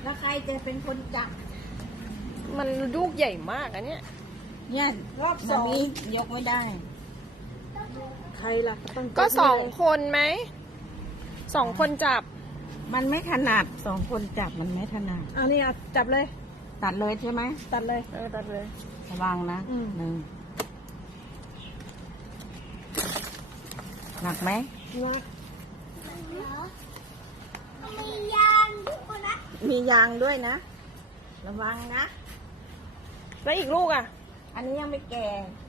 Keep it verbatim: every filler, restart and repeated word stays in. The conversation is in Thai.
แล้วใครจะเป็นคนจับมันลูกใหญ่มากอันเนี้ยเนี่ยรอบสองนี้ยกไม่ได้ใครล่ะก็สองคนไหมสองคนจับมันไม่ถนัดสองคนจับมันไม่ถนัดอันนี้จับเลยตัดเลยใช่ไหมตัดเลยเออตัดเลยระวังนะหนึ่งหนักไหมหนักมียางด้วยนะมียางด้วยนะระวังนะแล้วอีกลูกอ่ะอันนี้ยังไม่แก่